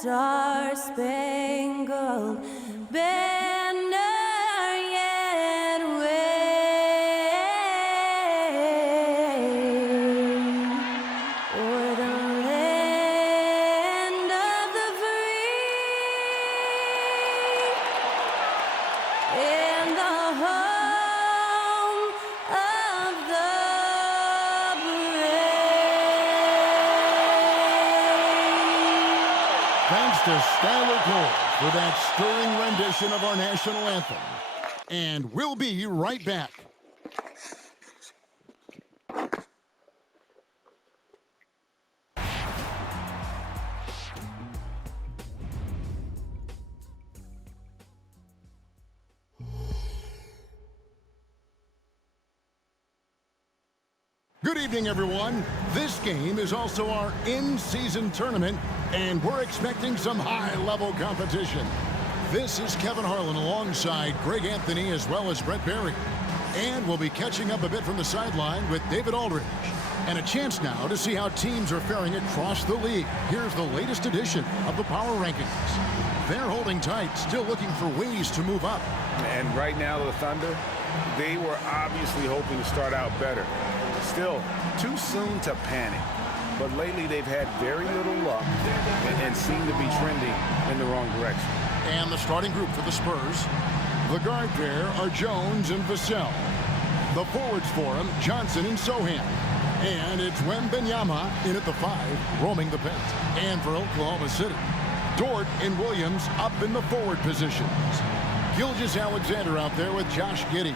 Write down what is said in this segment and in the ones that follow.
star-spangled banner yet wave o'er the land of the free and the home of the brave. Thanks to Stanley Cole for that stirring rendition of our national anthem. And we'll be right back. Good evening, everyone. This game is also our in-season tournament, and we're expecting some high-level competition. This is Kevin Harlan alongside Greg Anthony as well as Brett Barry. And we'll be catching up a bit from the sideline with David Aldridge. And a chance now to see how teams are faring across the league. Here's the latest edition of the Power Rankings. They're holding tight, still looking for ways to move up. And right now, the Thunder, they were obviously hoping to start out better. Still, too soon to panic. But lately, they've had very little luck and seem to be trending in the wrong direction. And the starting group for the Spurs. The guard pair are Jones and Vassell. The forwards for him, Johnson and Sohan. And it's Wembanyama in at the 5, roaming the paint. And for Oklahoma City, Dort and Williams up in the forward positions. Gilgeous-Alexander out there with Josh Giddey.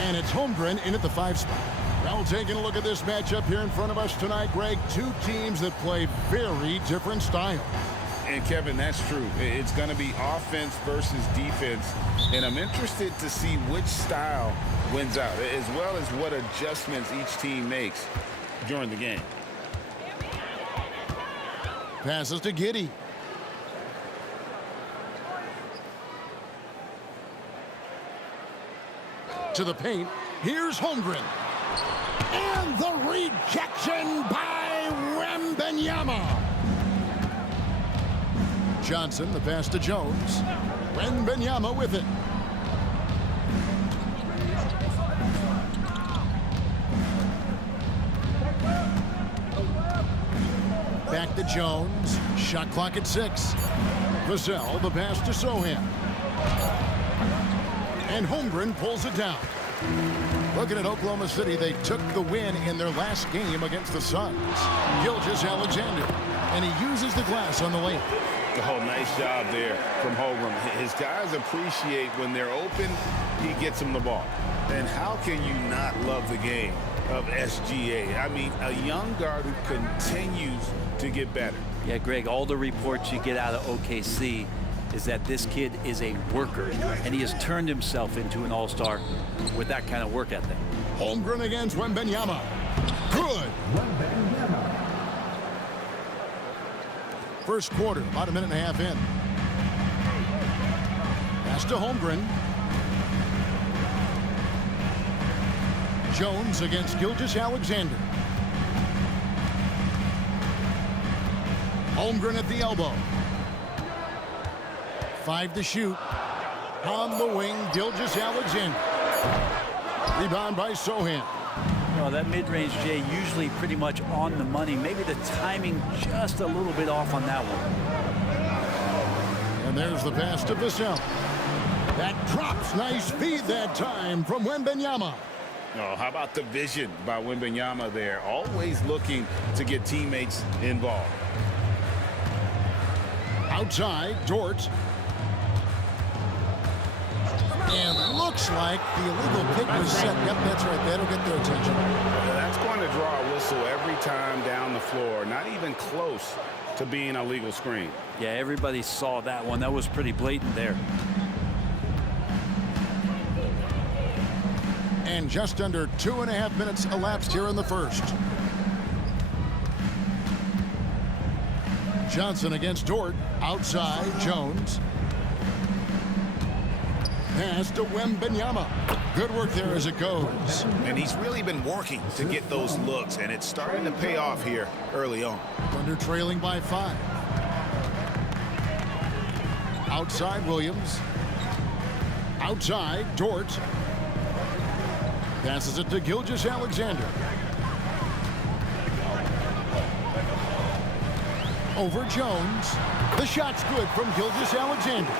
And it's Holmgren in at the 5 spot. Well, taking a look at this matchup here in front of us tonight, Greg, two teams that play very different styles. And, Kevin, that's true. It's going to be offense versus defense. And I'm interested to see which style wins out, as well as what adjustments each team makes during the game. Passes to Giddey. To the paint. Here's Holmgren. And the rejection by Wembanyama. Johnson, the pass to Jones. Wembanyama with it. Back to Jones. Shot clock at 6. Vassell, the pass to Sohan. And Holmgren pulls it down. Looking at Oklahoma City, they took the win in their last game against the Suns. Gilgeous-Alexander, and he uses the glass on the lane. Oh, nice job there from Holmgren. His guys appreciate when they're open, he gets them the ball. And how can you not love the game of SGA? I mean, a young guard who continues to get better. Yeah, Greg, all the reports you get out of OKC is that this kid is a worker, and he has turned himself into an all-star with that kind of work ethic. Holmgren against Wembanyama. Good. First quarter, about a minute and a half in. Pass to Holmgren. Jones against Gilgeous-Alexander. Holmgren at the elbow. 5 to shoot. On the wing, Gilgeous-Alexander. Rebound by Sohan. Well, that mid-range, Jay, usually pretty much on the money. Maybe the timing just a little bit off on that one. And there's the pass to Vassell. That drops. Nice feed that time from Wembanyama. Oh, how about the vision by Wembanyama there? Always looking to get teammates involved. Outside, Dort. And looks like the illegal kick was set. Yep, that's right. That'll get their attention. That's going to draw a whistle every time down the floor. Not even close to being a legal screen. Yeah, everybody saw that one. That was pretty blatant there. And just under 2.5 minutes elapsed here in the first. Johnson against Dort. Outside, Jones. Pass to Wembanyama. Good work there as it goes. And he's really been working to get those looks, and it's starting to pay off here early on. Thunder trailing by 5. Outside Williams. Outside Dort. Passes it to Gilgeous-Alexander. Over Jones. The shot's good from Gilgeous-Alexander.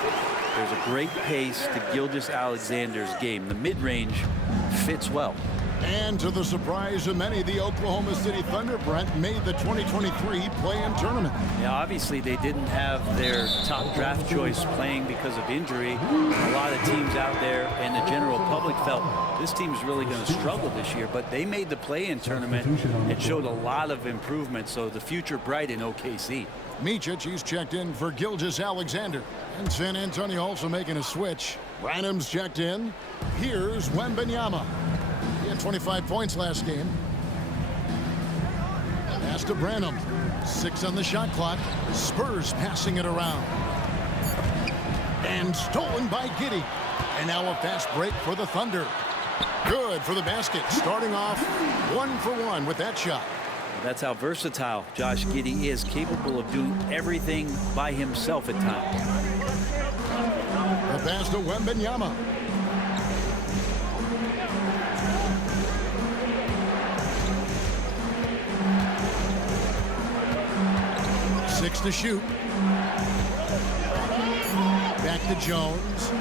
There's a great pace to Gilgeous-Alexander's game. The mid-range fits well. And to the surprise of many, the Oklahoma City Thunder, Brent, made the 2023 play-in tournament. Yeah, obviously they didn't have their top draft choice playing because of injury. A lot of teams out there and the general public felt this team's really going to struggle this year, but they made the play-in tournament and showed a lot of improvement, so the future bright in OKC. Micic, he's checked in for Gilgeous-Alexander. And San Antonio also making a switch. Branham's checked in. Here's Wembanyama. He had 25 points last game. Pass to Branham. 6 on the shot clock. Spurs passing it around. And stolen by Giddey. And now a fast break for the Thunder. Good for the basket. Starting off 1 for 1 with that shot. That's how versatile Josh Giddey is, capable of doing everything by himself at times. The pass to Wembanyama. Six to shoot. Back to Jones.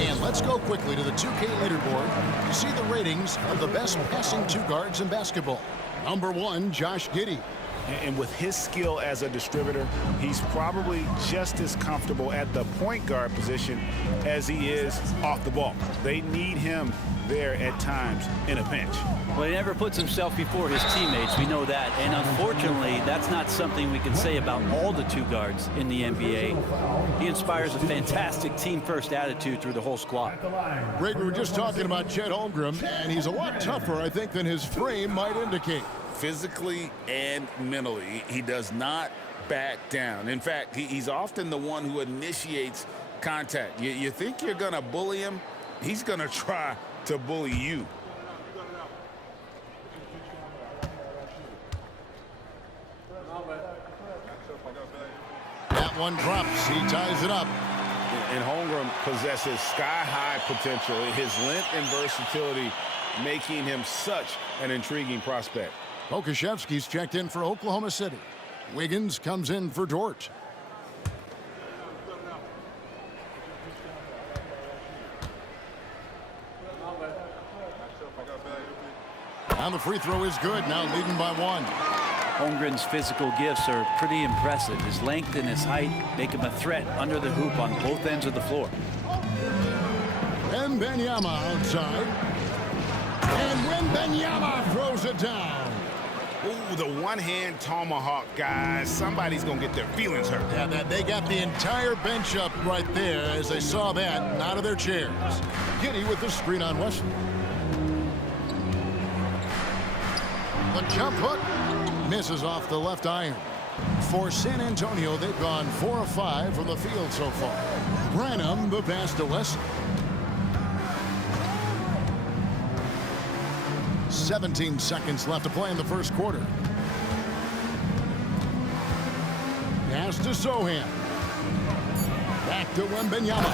And let's go quickly to the 2K leaderboard to see the ratings of the best passing two guards in basketball. Number 1, Josh Giddey. And with his skill as a distributor, he's probably just as comfortable at the point guard position as he is off the ball. They need him there at times in a pinch. Well, he never puts himself before his teammates. We know that. And unfortunately, that's not something we can say about all the two guards in the NBA. He inspires a fantastic team-first attitude through the whole squad. Greg, we were just talking about Chet Holmgren, and he's a lot tougher, I think, than his frame might indicate. Physically and mentally, he does not back down. In fact, he's often the one who initiates contact. You think you're going to bully him, he's going to try to bully you. That one drops. He ties it up. And Holmgren possesses sky-high potential. His length and versatility making him such an intriguing prospect. Okashevsky's checked in for Oklahoma City. Wiggins comes in for Dort. And the free throw is good, now leading by 1. Holmgren's physical gifts are pretty impressive. His length and his height make him a threat under the hoop on both ends of the floor. Wembanyama outside. And Wembanyama throws it down. Ooh, the one-hand tomahawk, guys. Somebody's going to get their feelings hurt. Yeah, they got the entire bench up right there as they saw that and out of their chairs. Giddey with the screen on Wesley. The jump hook misses off the left iron. For San Antonio, they've gone 4 of 5 from the field so far. Branham, the pass to Wesley. 17 seconds left to play in the first quarter. Pass to Sohan. Back to Wembanyama.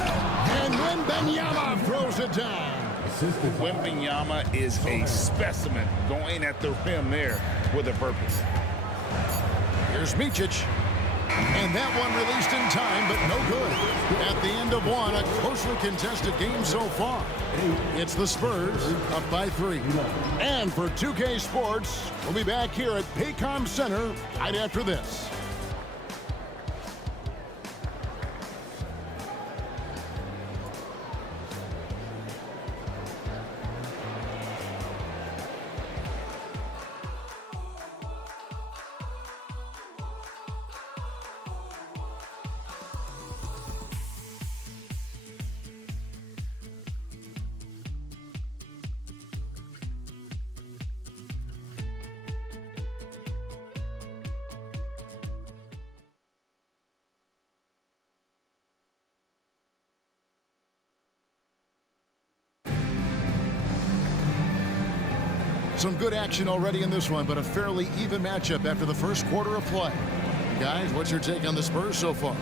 And Wembanyama throws it down. Wembanyama is a specimen going at the rim there with a purpose. Here's Micic. And that one released in time, but no good. At the end of one, a closely contested game so far. It's the Spurs up by 3. And for 2K Sports, we'll be back here at Paycom Center right after this. Some good action already in this one, but a fairly even matchup after the first quarter of play. guys, what's your take on the Spurs so far?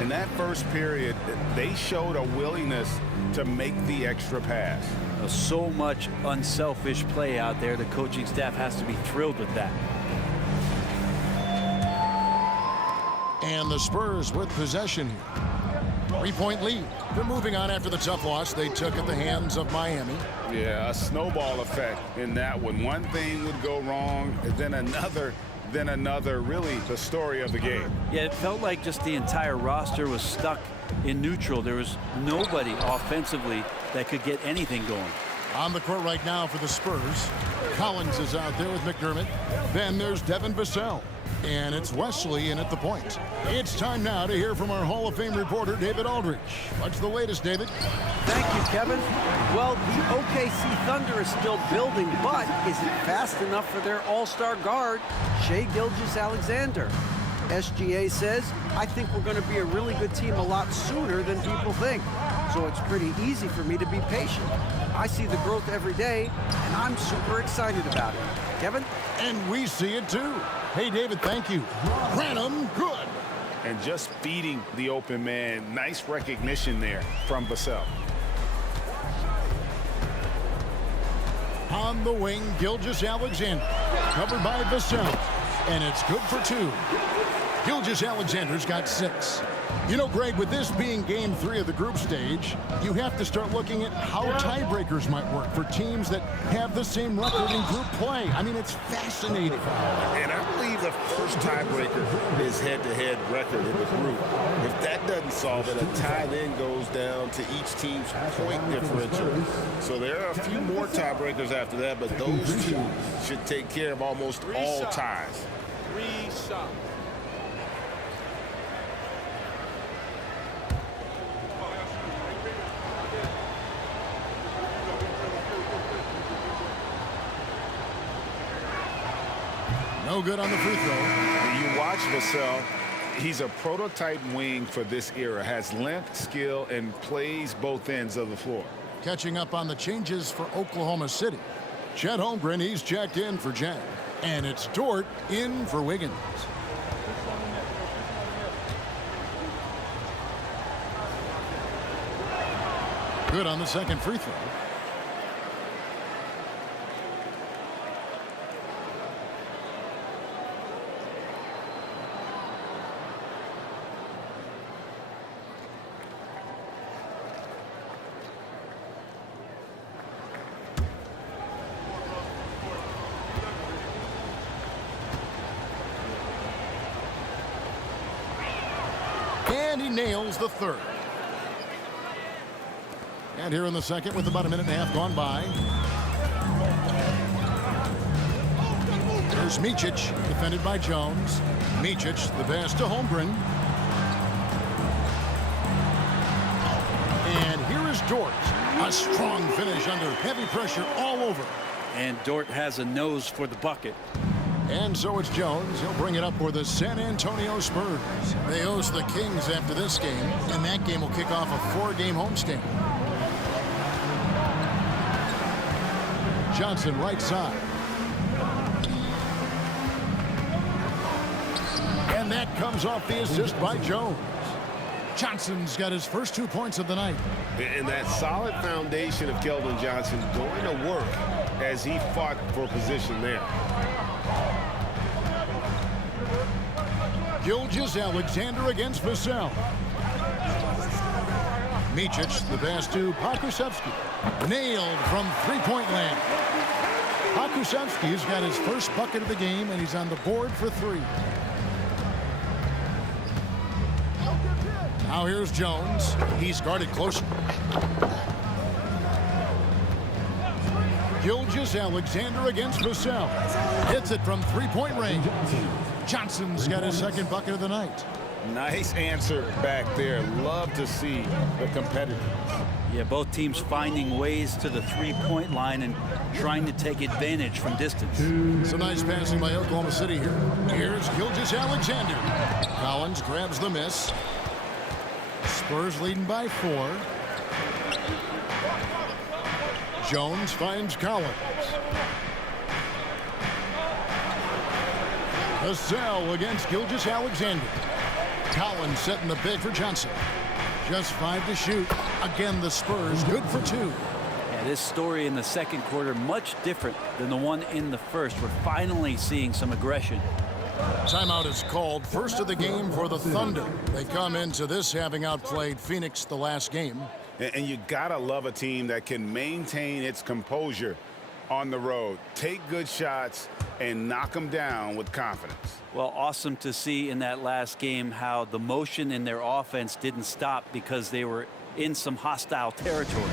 In that first period, they showed a willingness to make the extra pass. So much unselfish play out there. The coaching staff has to be thrilled with that. And the Spurs with possession here. 3-point lead. They're moving on after the tough loss they took at the hands of Miami. Yeah, a snowball effect in that one. One thing would go wrong, then another, really the story of the game. Yeah, it felt like just the entire roster was stuck in neutral. There was nobody offensively that could get anything going. On the court right now for the Spurs, Collins is out there with McDermott. Then there's Devin Vassell. And it's Wesley in at the point. It's time now to hear from our Hall of Fame reporter, David Aldridge. What's the latest, David? Thank you, Kevin. Well, the OKC Thunder is still building, but is it fast enough for their all-star guard, Shai Gilgeous-Alexander? SGA says, I think we're going to be a really good team a lot sooner than people think. So it's pretty easy for me to be patient. I see the growth every day, and I'm super excited about it. Kevin? And we see it too. Hey, David, thank you. Ran 'em good. And just feeding the open man. Nice recognition there from Vassell. On the wing, Gilgeous-Alexander. Covered by Vassell. And it's good for 2. Gilgeous-Alexander's got 6. You know, Greg, with this being game 3 of the group stage, you have to start looking at how tiebreakers might work for teams that have the same record in group play. I mean, it's fascinating. And I believe the first tiebreaker is head-to-head record in the group. If that doesn't solve it, a tie then goes down to each team's point differential. So there are a few more tiebreakers after that, but those 2 should take care of almost all ties. No good on the free throw. You watch Vassell. He's a prototype wing for this era. Has length, skill, and plays both ends of the floor. Catching up on the changes for Oklahoma City. Chet Holmgren, he's checked in for Jen. And it's Dort in for Wiggins. Good on the second free throw. And he nails the third. And here in the second, with about a minute and a half gone by. There's Micic, defended by Jones. Micic, the pass to Holmgren. And here is Dort. A strong finish under heavy pressure all over. And Dort has a nose for the bucket. And so it's Jones. He'll bring it up for the San Antonio Spurs. They host the Kings after this game, and that game will kick off a 4-game homestand. Johnson right side. And that comes off the assist by Jones. Johnson's got his first 2 points of the night. And that solid foundation of Keldon Johnson going to work as he fought for position there. Gilgeous-Alexander against Vassell. Micic, the pass to Pokusevski. Nailed from 3-point land. Pokusevski's got his first bucket of the game, and he's on the board for 3. Now here's Jones. He's guarded closer. Gilgeous-Alexander against Vassell. Hits it from 3-point range. Johnson's got his second bucket of the night. Nice answer back there. Love to see the competitors. Yeah, both teams finding ways to the 3-point line and trying to take advantage from distance. Some nice passing by Oklahoma City here. Here's Gilgeous-Alexander. Collins grabs the miss. Spurs leading by 4. Jones finds Collins. Vassell against Gilgeous-Alexander. Collins setting the big for Johnson. Just 5 to shoot. Again, the Spurs good for 2. Yeah, this story in the second quarter much different than the one in the first. We're finally seeing some aggression. Timeout is called. First of the game for the Thunder. They come into this having outplayed Phoenix the last game. And you gotta love a team that can maintain its composure on the road, take good shots, and knock them down with confidence. Well, awesome to see in that last game how the motion in their offense didn't stop because they were in some hostile territory.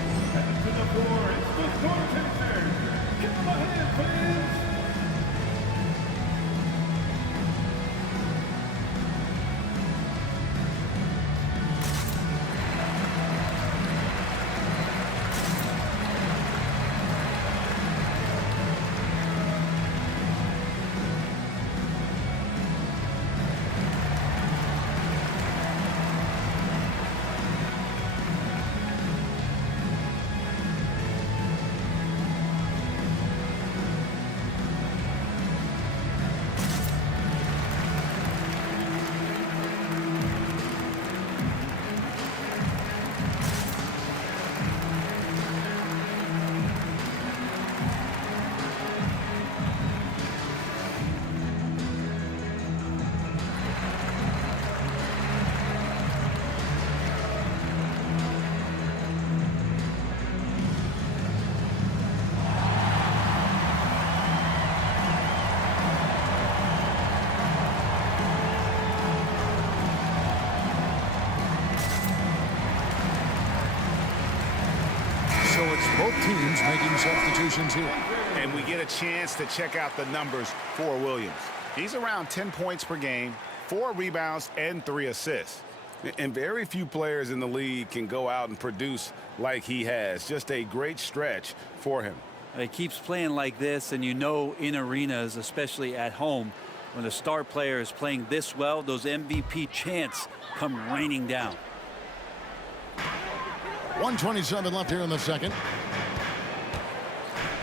So it's both teams making substitutions here. And we get a chance to check out the numbers for Williams. He's around 10 points per game, 4 rebounds, and 3 assists. And very few players in the league can go out and produce like he has. Just a great stretch for him. He keeps playing like this, and you know in arenas, especially at home, when a star player is playing this well, those MVP chants come raining down. 1:27 left here in the second.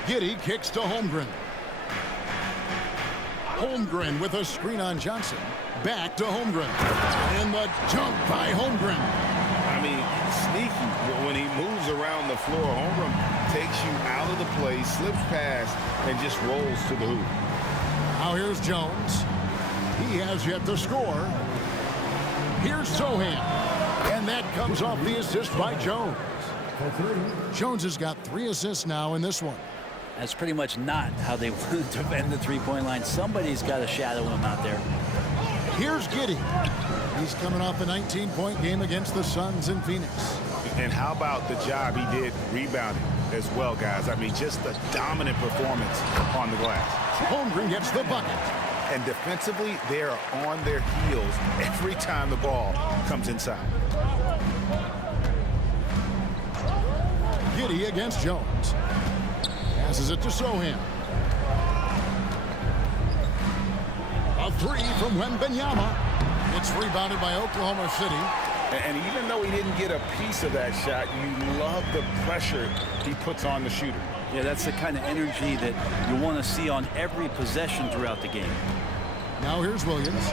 Giddey kicks to Holmgren. Holmgren with a screen on Johnson. Back to Holmgren. And the jump by Holmgren. I mean, sneaky. When he moves around the floor, Holmgren takes you out of the play, slips past, and just rolls to the hoop. Now here's Jones. He has yet to score. Here's Sohan. And that comes off the assist by Jones. Jones has got 3 assists now in this one. That's pretty much not how they want to defend the three-point line. Somebody's got to shadow him out there. Here's Giddey. He's coming off a 19-point game against the Suns in Phoenix. And how about the job he did rebounding as well, guys? I mean, just a dominant performance on the glass. Holmgren gets the bucket. And defensively, they are on their heels every time the ball comes inside. Giddey against Jones. Passes it to Sohan. A 3 from Wembanyama. It's rebounded by Oklahoma City. And even though he didn't get a piece of that shot, you love the pressure he puts on the shooter. Yeah, that's the kind of energy that you want to see on every possession throughout the game. Now here's Williams.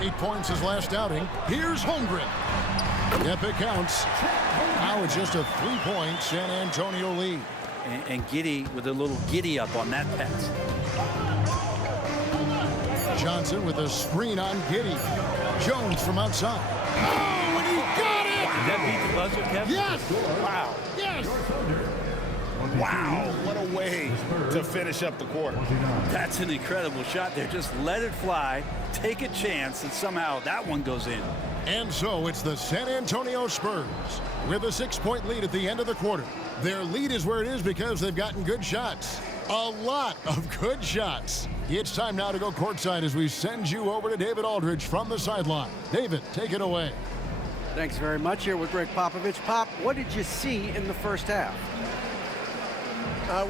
8 points his last outing. Here's Holmgren. Yep, it counts. Now it's just a 3-point San Antonio lead. And Giddey with a little giddy up on that pass. Johnson with a screen on Giddey. Jones from outside. Oh, and he got it! Did that beat the buzzer, Kevin? Yes! Wow. Yes! Wow, what a way to finish up the quarter. That's an incredible shot there. Just let it fly, take a chance, and somehow that one goes in. And so it's the San Antonio Spurs with a 6-point lead at the end of the quarter. Their lead is where it is because they've gotten good shots. A lot of good shots. It's time now to go courtside as we send you over to David Aldridge from the sideline. David, take it away. Thanks very much. Here with Greg Popovich. Pop, what did you see in the first half?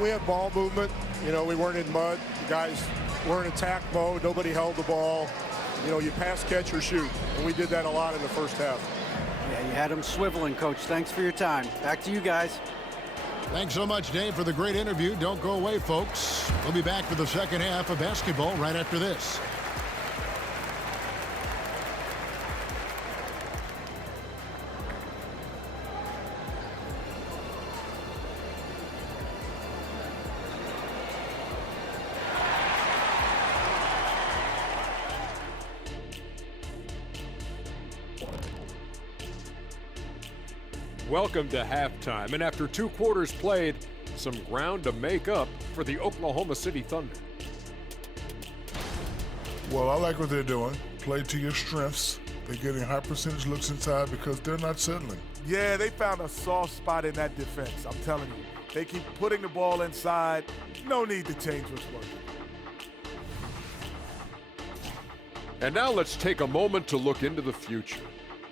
We had ball movement. You know, we weren't in mud. The guys were in attack mode. Nobody held the ball. You know, you pass, catch, or shoot. And we did that a lot in the first half. Yeah, you had them swiveling, Coach. Thanks for your time. Back to you guys. Thanks so much, Dave, for the great interview. Don't go away, folks. We'll be back for the second half of basketball right after this. Welcome to halftime, and after 2 quarters played, some ground to make up for the Oklahoma City Thunder. Well, I like what they're doing. Play to your strengths. They're getting high percentage looks inside because they're not settling. Yeah, they found a soft spot in that defense. I'm telling you. They keep putting the ball inside. No need to change what's working. And now let's take a moment to look into the future.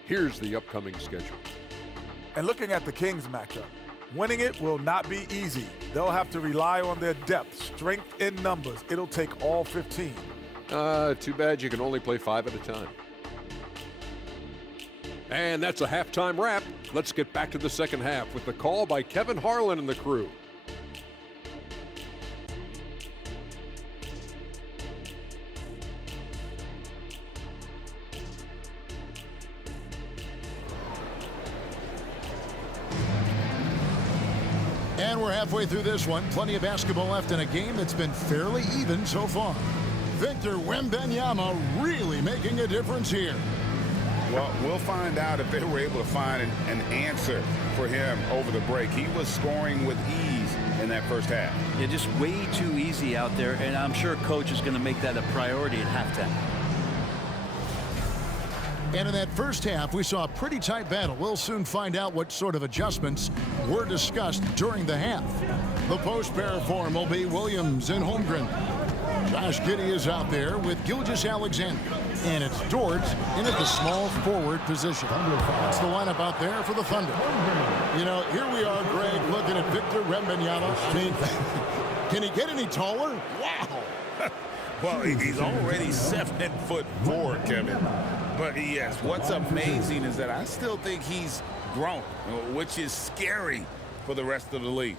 Here's the upcoming schedule. And looking at the Kings matchup, winning it will not be easy. They'll have to rely on their depth, strength in numbers. It'll take all 15. Too bad you can only play 5 at a time. And that's a halftime wrap. Let's get back to the second half with the call by Kevin Harlan and the crew. And we're halfway through this one. Plenty of basketball left in a game that's been fairly even so far. Victor Wembanyama really making a difference here. Well, we'll find out if they were able to find an answer for him over the break. He was scoring with ease in that first half. Yeah, just way too easy out there, and I'm sure coach is going to make that a priority at halftime. And in that first half, we saw a pretty tight battle. We'll soon find out what sort of adjustments were discussed during the half. The post pair form will be Williams and Holmgren. Josh Giddey is out there with Gilgeous-Alexander. And it's Dort in at the small forward position. That's the lineup out there for the Thunder. You know, here we are, Greg, looking at Victor Wembanyama. I mean, can he get any taller? Wow. Well, he's already 7'4", Kevin. But yes, what's amazing is that I still think he's grown, which is scary for the rest of the league.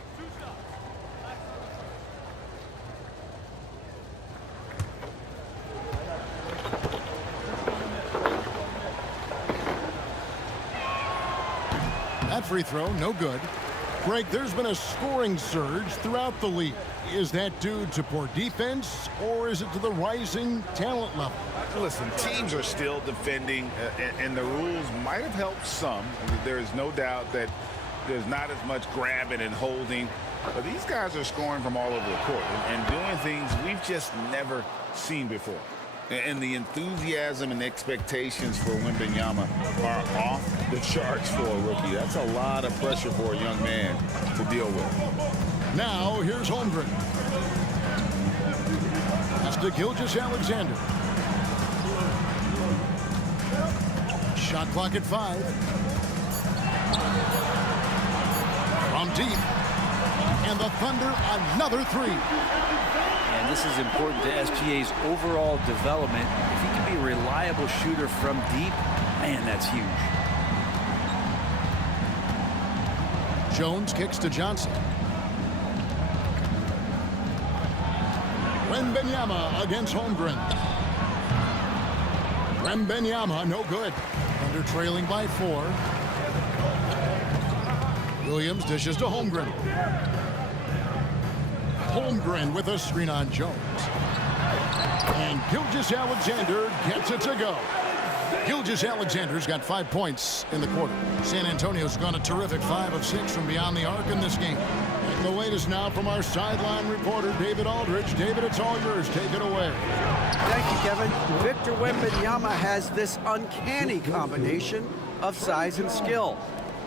That free throw, no good. Greg, there's been a scoring surge throughout the league. Is that due to poor defense, or is it to the rising talent level? Listen, teams are still defending, and the rules might have helped some. There is no doubt that there's not as much grabbing and holding. But these guys are scoring from all over the court and doing things we've just never seen before. And the enthusiasm and expectations for Wembanyama are off the charts for a rookie. That's a lot of pressure for a young man to deal with. Now, here's Holmgren. That's to Gilgeous-Alexander. Shot clock at 5. From deep. And the Thunder, another 3. And this is important to SGA's overall development. If he can be a reliable shooter from deep, man, that's huge. Jones kicks to Johnson. Wembanyama against Holmgren. Wembanyama, no good. Thunder trailing by 4. Williams dishes to Holmgren. Holmgren with a screen on Jones. And Gilgeous-Alexander gets it to go. Gilgeous-Alexander's got 5 points in the quarter. San Antonio's gone a terrific 5 of 6 from beyond the arc in this game. And the latest now from our sideline reporter, David Aldridge. David, it's all yours. Take it away. Thank you, Kevin. Victor Wembanyama has this uncanny combination of size and skill.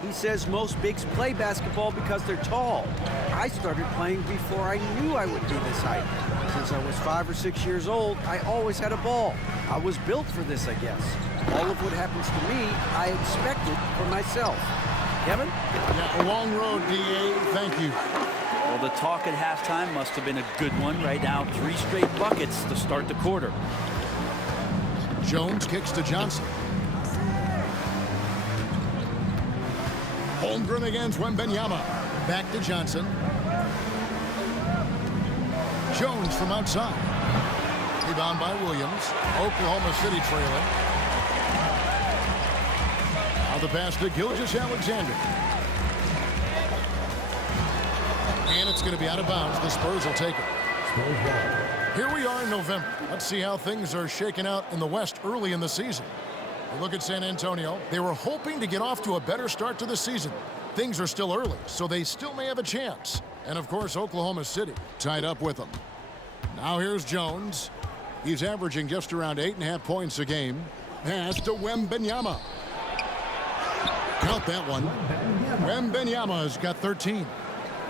He says most bigs play basketball because they're tall. I started playing before I knew I would be this height. Since I was 5 or 6 years old, I always had a ball. I was built for this, I guess. All of what happens to me, I expected for myself. Kevin? Yeah, a long road, D.A. Thank you. Well, the talk at halftime must have been a good one. Right now, 3 straight buckets to start the quarter. Jones kicks to Johnson. Holmgren against Wembanyama. Back to Johnson. Jones from outside. Rebound by Williams. Oklahoma City trailing. Now the pass to Gilgeous-Alexander. And it's going to be out of bounds. The Spurs will take it. Here we are in November. Let's see how things are shaking out in the West early in the season. We look at San Antonio. They were hoping to get off to a better start to the season. Things are still early, so they still may have a chance. And, of course, Oklahoma City tied up with them. Now here's Jones. He's averaging just around 8.5 points a game. Pass to Wembanyama. Count that one. Wembanyama's got 13.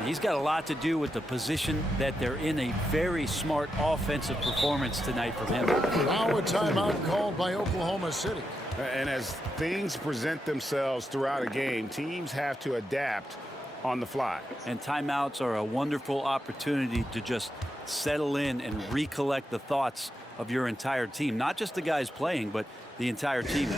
He's got a lot to do with the position that they're in. A very smart offensive performance tonight from him. Now a timeout called by Oklahoma City. And as things present themselves throughout a game, teams have to adapt on the fly. And timeouts are a wonderful opportunity to just settle in and recollect the thoughts of your entire team. Not just the guys playing, but the entire team.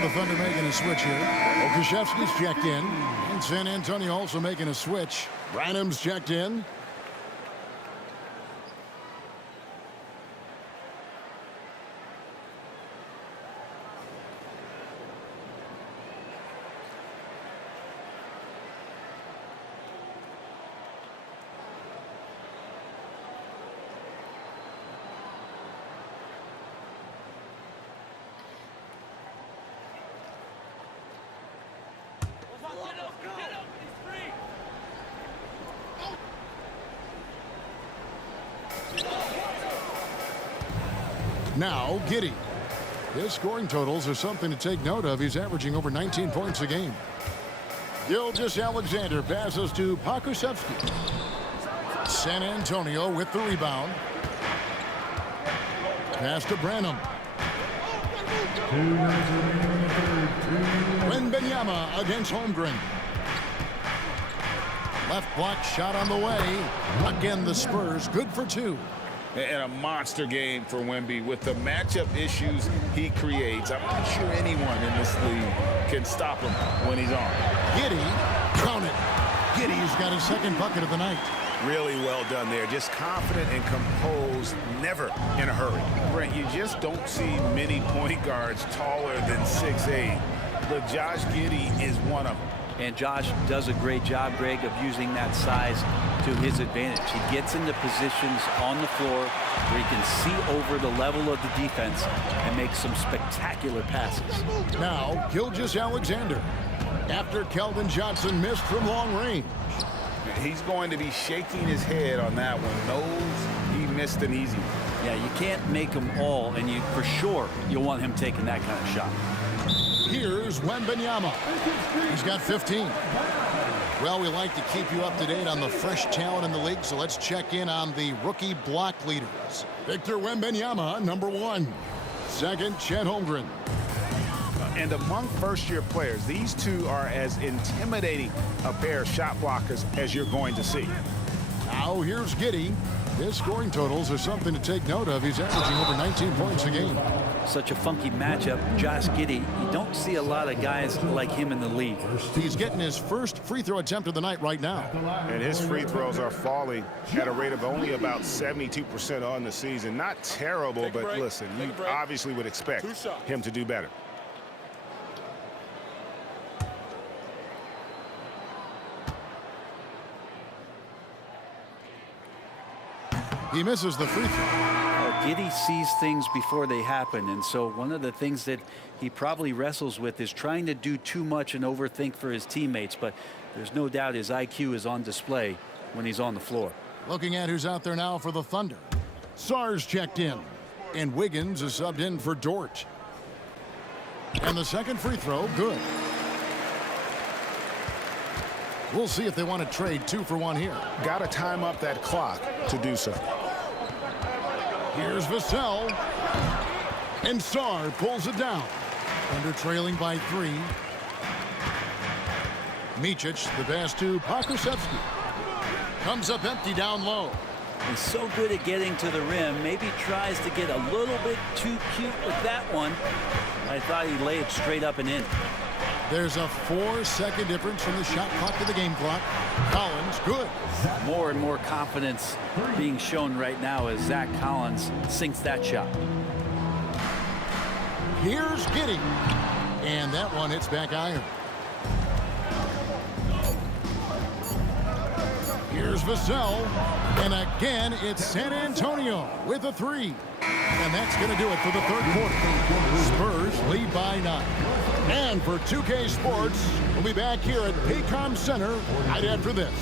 The Thunder making a switch here. Okashevsky's checked in. And San Antonio also making a switch. Branham's checked in. Now, Giddey. His scoring totals are something to take note of. He's averaging over 19 points a game. Gilgeous-Alexander passes to Pokusevski. San Antonio with the rebound. Pass to Branham. Wembanyama against Holmgren. Left block shot on the way. Again, the Spurs good for two. And a monster game for Wemby with the matchup issues he creates. I'm not sure anyone in this league can stop him when he's on. Giddey, count it. Giddey's got his second bucket of the night. Really well done there. Just confident and composed, never in a hurry. Brent, you just don't see many point guards taller than 6'8", but Josh Giddey is one of them. And Josh does a great job, Greg, of using that size to his advantage. He gets into positions on the floor where he can see over the level of the defense and make some spectacular passes. Now, Gilgeous-Alexander. After Keldon Johnson missed from long range. He's going to be shaking his head on that one. Knows he missed an easy one. Yeah, you can't make them all, and you for sure you'll want him taking that kind of shot. Here's Wembanyama. He's got 15. Well, we like to keep you up to date on the fresh talent in the league, so let's check in on the rookie block leaders. Victor Wembanyama, number 1. Second, Chet Holmgren. And among first-year players, these two are as intimidating a pair of shot blockers as you're going to see. Now here's Giddey. His scoring totals are something to take note of. He's averaging over 19 points a game. Such a funky matchup. Josh Giddey, you don't see a lot of guys like him in the league. He's getting his first free throw attempt of the night right now. And his free throws are falling at a rate of only about 72% on the season. Not terrible, but listen, you obviously would expect him to do better. He misses the free throw. Giddey sees things before they happen, and so one of the things that he probably wrestles with is trying to do too much and overthink for his teammates, but there's no doubt his IQ is on display when he's on the floor. Looking at who's out there now for the Thunder. SPURS checked in, and Wiggins is subbed in for Dort. And the second free throw, good. We'll see if they want to trade 2 for 1 here. Got to time up that clock to do so. Here's Vassell. And Sarr pulls it down. Thunder trailing by 3. Micic, the pass to Pokusevski. Comes up empty down low. He's so good at getting to the rim. Maybe tries to get a little bit too cute with that one. I thought he'd lay it straight up and in. There's a 4-second difference from the shot clock to the game clock. Collins, good. More and more confidence being shown right now as Zach Collins sinks that shot. Here's Giddey. And that one hits back iron. Here's Vassell. And again, it's San Antonio with a 3. And that's going to do it for the third quarter. SPURS lead by 9. And for 2K Sports, we'll be back here at Paycom Center right after this.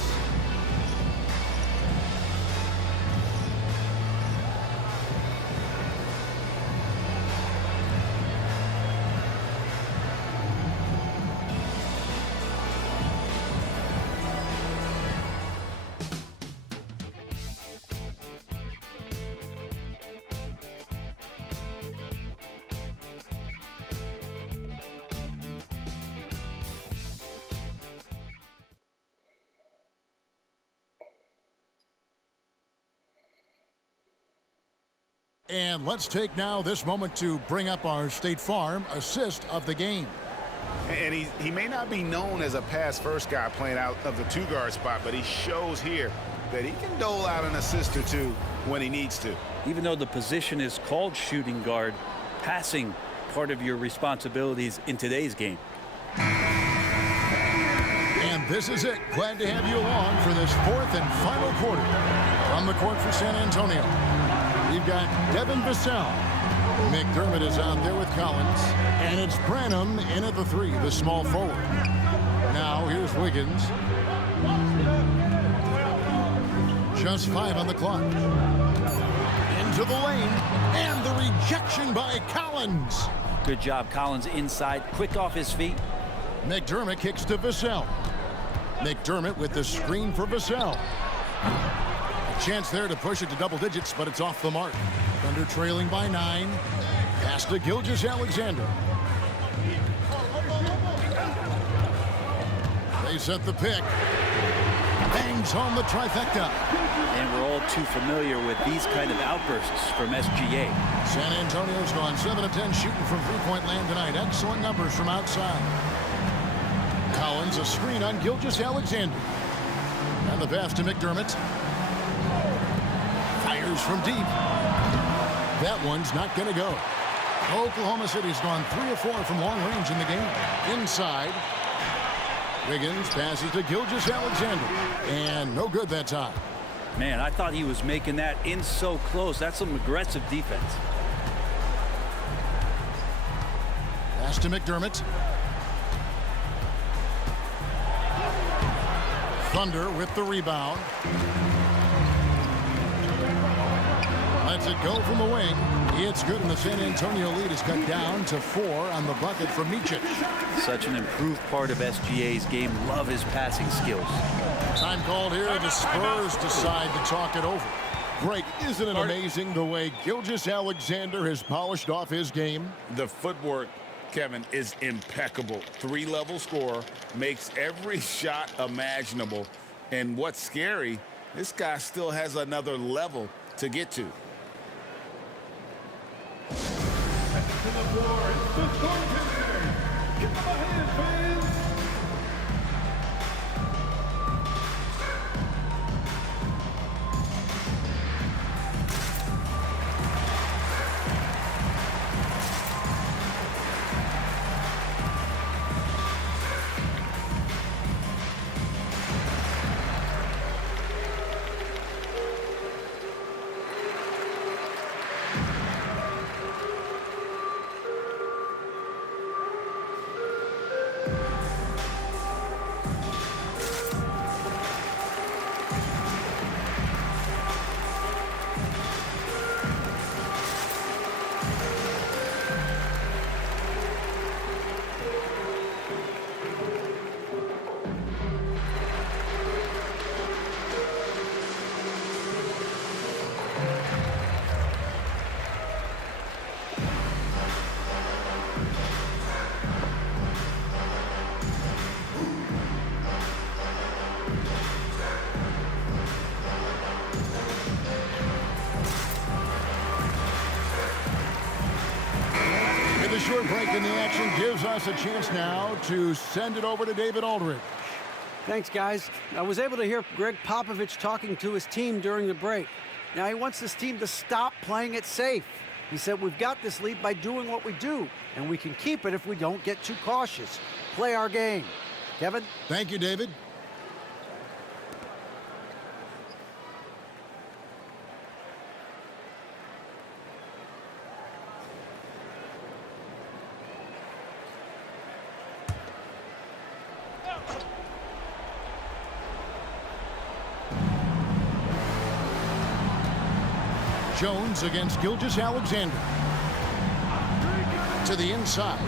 And let's take now this moment to bring up our State Farm assist of the game. And he may not be known as a pass-first guy playing out of the 2-guard spot, but he shows here that he can dole out an assist or 2 when he needs to. Even though the position is called shooting guard, passing part of your responsibilities in today's game. And this is it. Glad to have you along for this 4th and final quarter. On the court for San Antonio, we've got Devin Vassell. McDermott is out there with Collins. And it's Branham in at the 3, the small forward. Now here's Wiggins. Just 5 on the clock. Into the lane. And the rejection by Collins. Good job, Collins inside, quick off his feet. McDermott kicks to Vassell. McDermott with the screen for Vassell. A chance there to push it to double digits, but it's off the mark. Thunder trailing by 9. Pass to Gilgeous-Alexander. They set the pick. Bangs home the trifecta. And we're all too familiar with these kind of outbursts from SGA. San Antonio's gone 7 of 10 shooting from three-point land tonight. Excellent numbers from outside. Collins, a screen on Gilgeous-Alexander. And the pass to McDermott. Fires from deep. That one's not going to go. Oklahoma City's gone 3 of 4 from long range in the game. Inside. Wiggins passes to Gilgeous-Alexander. And no good that time. Man, I thought he was making that in so close. That's some aggressive defense. Pass to McDermott. Thunder with the rebound. Lets it go from the wing. It's good, and the San Antonio lead is cut down to 4 on the bucket for Micic. Such an improved part of SGA's game. Love his passing skills. Time called here. The SPURS decide to talk it over. Greg, isn't it amazing the way Gilgeous-Alexander has polished off his game? The footwork, Kevin, is impeccable. 3-level scorer, makes every shot imaginable. And what's scary, this guy still has another level to get to. To the floor, it's the goaltender. Give him a hand, fans. short break in the action gives us a chance now to send it over to David Aldridge. Thanks, guys. I was able to hear Greg Popovich talking to his team during the break. Now, he wants this team to stop playing it safe. He said, we've got this lead by doing what we do, and we can keep it if we don't get too cautious. Play our game. Kevin? Thank you, David. Jones against Gilgeous-Alexander. To the inside.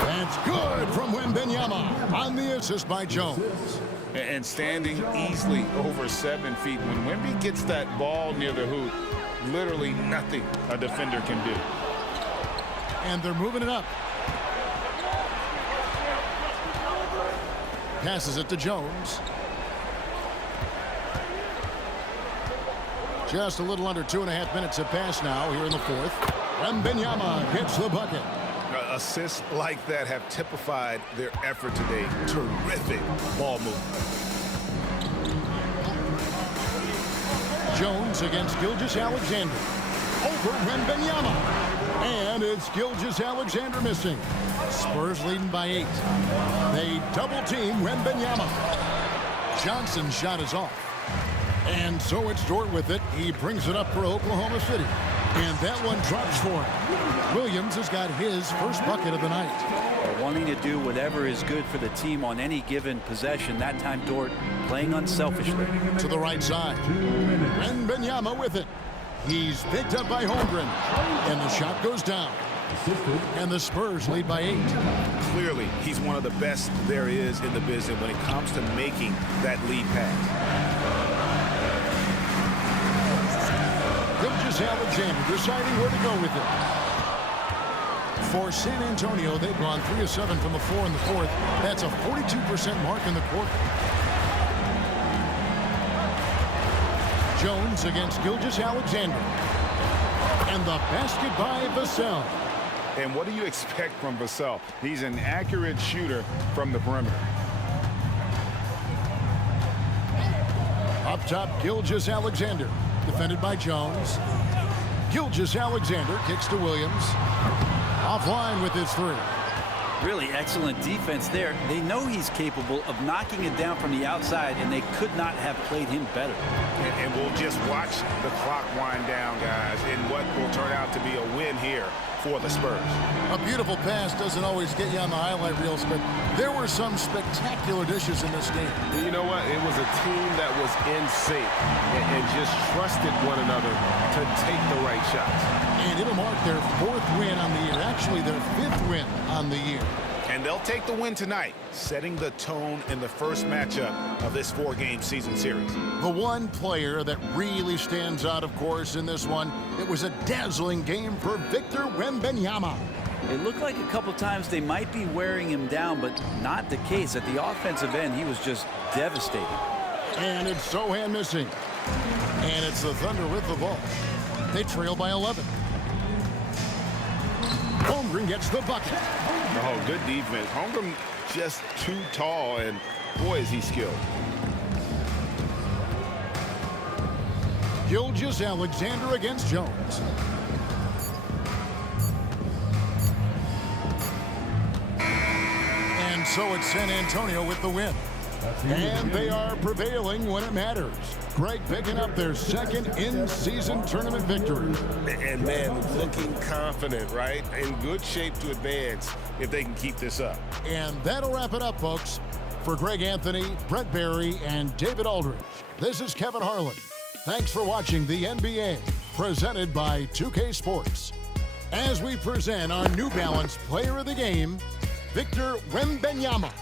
That's good from Wembanyama on the assist by Jones. And standing easily over 7 feet. When Wemby gets that ball near the hoop, literally nothing a defender can do. And they're moving it up. Passes it to Jones. Just a little under 2.5 minutes have passed now here in the fourth. Wembanyama gets the bucket. Assists like that have typified their effort today. Terrific ball movement. Jones against Gilgeous-Alexander. Over Wembanyama. And it's Gilgeous-Alexander missing. Spurs leading by 8. They double team Wembanyama. Johnson's shot is off. And so it's Dort with it. He brings it up for Oklahoma City. And that one drops for him. Williams has got his first bucket of the night. Wanting to do whatever is good for the team on any given possession. That time, Dort playing unselfishly. To the right side. Wembanyama with it. He's picked up by Holmgren. And the shot goes down. And the Spurs lead by 8. Clearly, he's one of the best there is in the business when it comes to making that lead pass. Gilgeous-Alexander deciding where to go with it. For San Antonio, they've gone 3 of 7 from the floor in the fourth. That's a 42% mark in the quarter. Jones against Gilgeous-Alexander. And the basket by Vassell. And what do you expect from Vassell? He's an accurate shooter from the perimeter. Up top, Gilgeous-Alexander. Defended by Jones. Gilgeous-Alexander kicks to Williams. Offline with his 3. Really excellent defense there. They know he's capable of knocking it down from the outside, and they could not have played him better. And we'll just watch the clock wind down, guys, in what will turn out to be a win here for the Spurs. A beautiful pass doesn't always get you on the highlight reels, but there were some spectacular dishes in this game. You know what? It was a team that was in sync and just trusted one another to take the right shots. And it'll mark their 4th win on the year, actually their 5th win on the year. And they'll take the win tonight, setting the tone in the first matchup of this 4-game season series. The one player that really stands out, of course, in this one, it was a dazzling game for Victor Wembanyama. It looked like a couple times they might be wearing him down, but not the case. At the offensive end, he was just devastating. And it's Sohan missing. And it's the Thunder with the ball. They trail by 11. Holmgren gets the bucket. Oh, good defense. Holmgren just too tall, and boy, is he skilled. Gilgeous-Alexander against Jones. And so it's San Antonio with the win. And they are prevailing when it matters. Greg picking up their 2nd in-season tournament victory. And, man, looking confident, right? In good shape to advance if they can keep this up. And that'll wrap it up, folks. For Greg Anthony, Brett Barry, and David Aldridge, this is Kevin Harlan. Thanks for watching the NBA, presented by 2K Sports. As we present our New Balance Player of the Game, Victor Wembanyama.